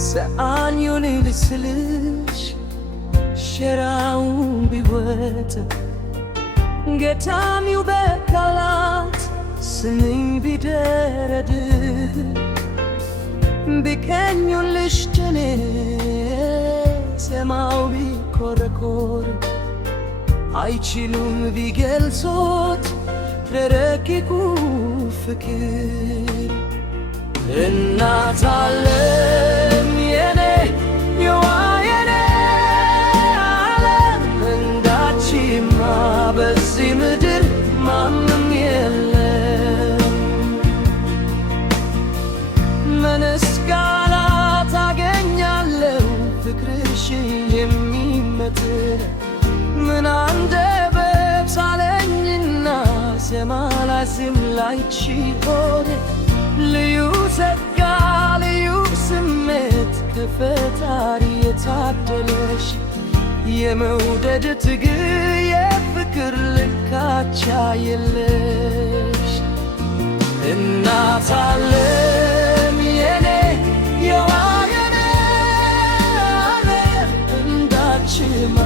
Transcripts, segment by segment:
سأنيو لسلش شراون بيوت قتاميو بكالات سنين بدرد بكنيو لشتني سماو بيكوركور አይችሉም ቢገልጹት ለረቂቁ ፍቅር እናት ዓለም የኔ የኔ ዓለም እንዳንቺማ በዚህ ምድር ማንም የለም። ምንስ ቃላት አገኛለሁ ፍቅርሽን የሚመጥን ምን አንደበት ሳለኝና ሰማላስም ላይችሆን ልዩ ጸጋ ልዩ ስሜት ከፈጣሪ የታደለሽ የመውደድ ትግል የፍቅር ልካቻ የለሽ እናት ዓለም የኔ የኔ ዓለም እንዳንቺማ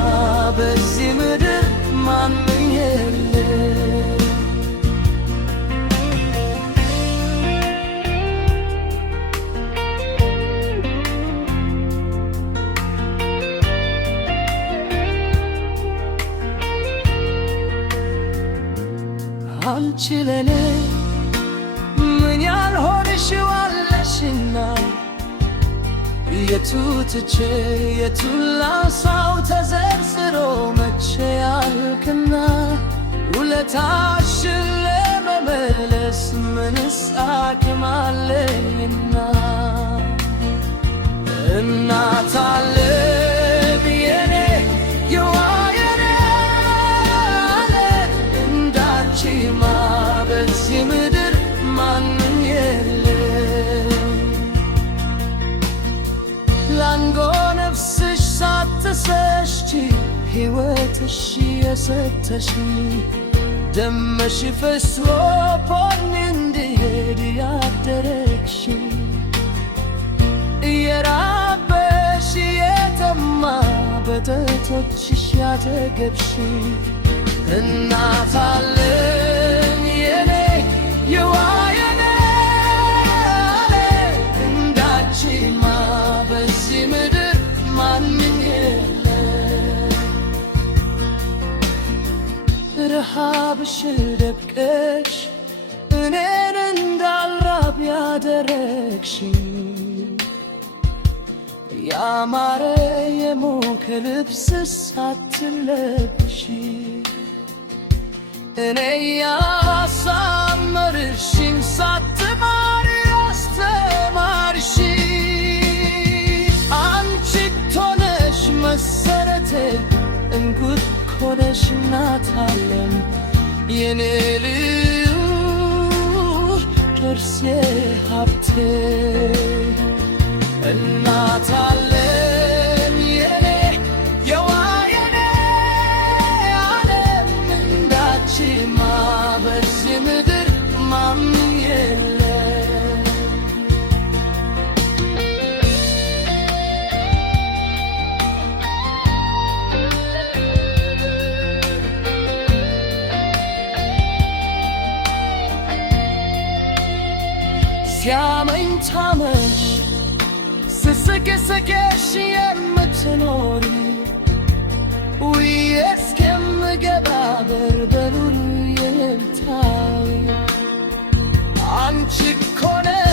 በዚህ ምድር ማንም የለም። አንቺ ለኔ ምን ያልሆንሽው አለሽና የቱ ትቼ የቱን ላንሳው ተዘርዝሮ መቼ ያልቅና ውለታሽን ለመመለስ ምንስ አቅም አለኝና እናት ዓለም የኔ የኔ ዓለም እንዳንቺማ በዚህ ምድር ማንም የለም። ላንጎ ነፍስሽ ሳትሰስቺ ሕይወትሽ የሰጠሽ ደምሽ ፈሶ ፖኝ እንዲሄድ ያደረግሽ እየራበሽ የተማ በጠቶችሽ ያጠገብሽ እናት ዓለም የኔ የኔ ዓለም እንዳንቺማ በዚህ ምድር ማንም የለም። ረሃብሽ ደብቀሽ እኔን እንዳልራብ ያደረግሽ ያማረ የሞቀ ልብስ ሳትለብሺ እኔ ያሳመርሽኝ ሳትማሪ አስተማርሽ አንቺ ሆነሽ መሰረቴ እንጉድ ሆነሽ እናት ዓለም የኔ ልዩ ቅርሴ ሀብቴ እናት ዓለም የኔ የኔ ዓለም እንዳንቺማ በዚህ ምድር ማንም የለም። ሲያመኝ ታመሽ ስስቅስቅሽ የምትኖሪ ውዬ እስከምገባ በርበሩን የምታዊ አንቺ እኮ ነሽ